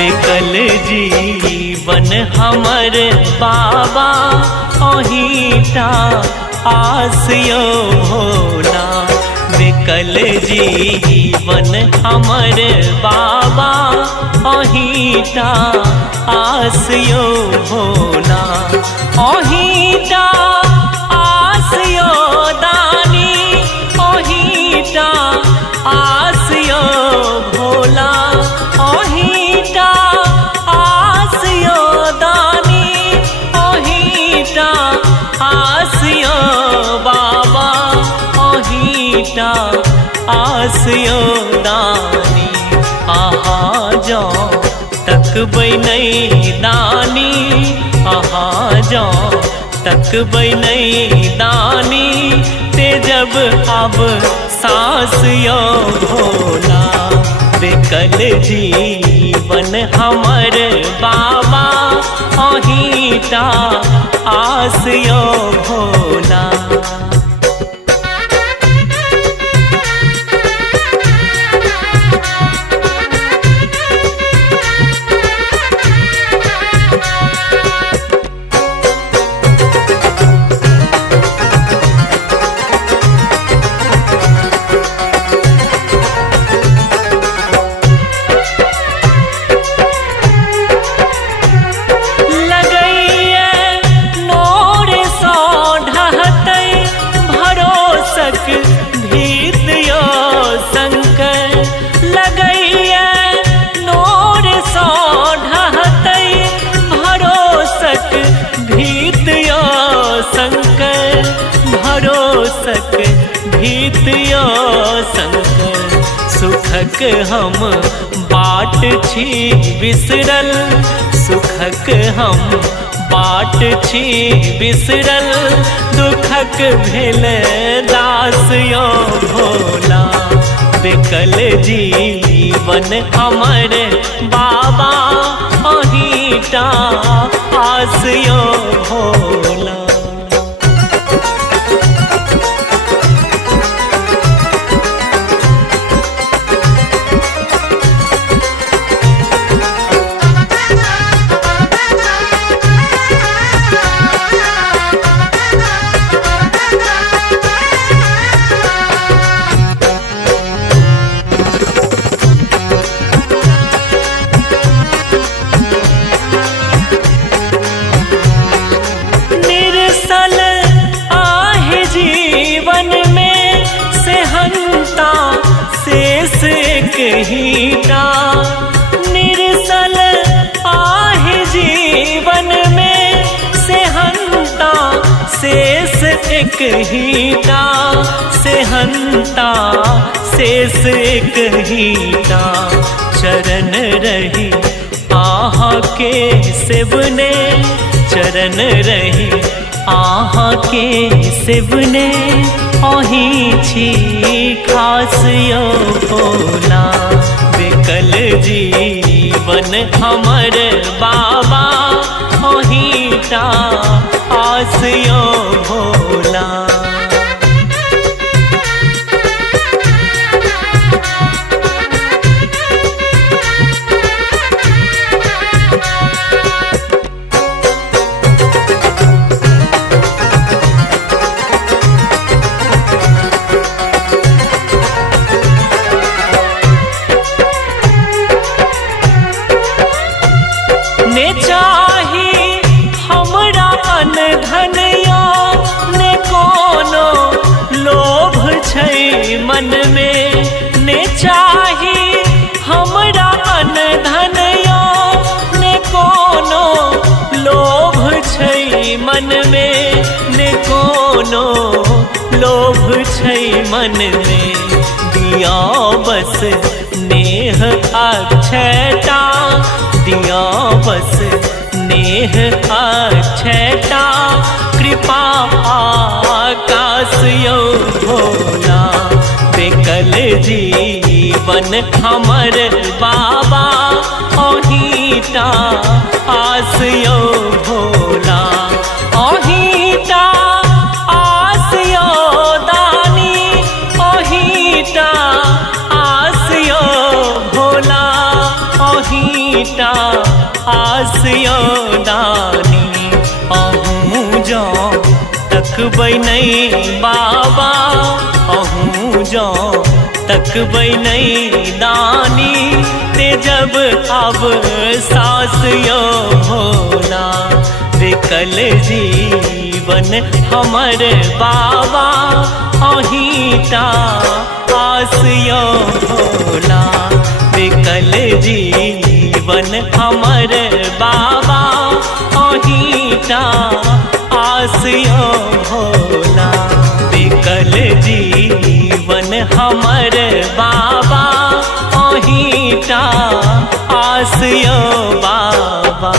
बिकल जीवन हमर बाबा अहिटा आसियो भोला। बिकल जीवन हमर बाबा अहिटा आसियो भोला। अहिटा आसियो दानी अहिटा आसियो भोला। अहिटा आसियो दानी अहिटा आसियो बाबा अहिटा आसियो दानी। आहा जाओ तकबै नहीं दानी आहा जाओ तकबै नहीं दानी ते जब अब सांस यो भोला। बिकल जीवन हमर बाबा अहिटा आसियो भोला। भीतियो शंकर सुखक हम बाट छी बिसरल। सुखक हम बाट छी बिसरल दुखक भेल दास यो भोला। बिकल जीवन हमर बाबा अहिटा आसियो भोला। हीटा निरसल आहे जीवन में सेहंता शेष एक हीटा। सेहंता शेष एक हीटा चरण रही आहा के शिवने। चरण रही आहा के शिवने अही छी खास यो भोला। बिकल जीवन हमर बाबा अहिटा आसियो भोला। ने चाही हमरा अनधन यो ने कोनो लोभ छै मन में। ने चाही हमरा अनधन यो ने कोनो लोभ छै मन में। ने कोनो लोभ छै मन में दिया बस नेह अक्षयता। दिया बस नेह अक्षयता कृपा आकाश यो भोला। बिकल जीवन हमर बाबा अहिटा आसियो भोला। अहिटा आसियो दानी अहिटा आसियो भोला। अहिटा अहीटा आसियो दानी अहूँ जो तकबै नहीं बाबा अहूँ जो तकबै नहीं दानी ते जब अब सास यो भोला विकल जीवन हमर बाबा अहीटा आसियो भोला विकल जीवन हमर बाबा अहीटा आसियो भोला विकल जीवन हमर बाबा अहीटा आसियो बाबा।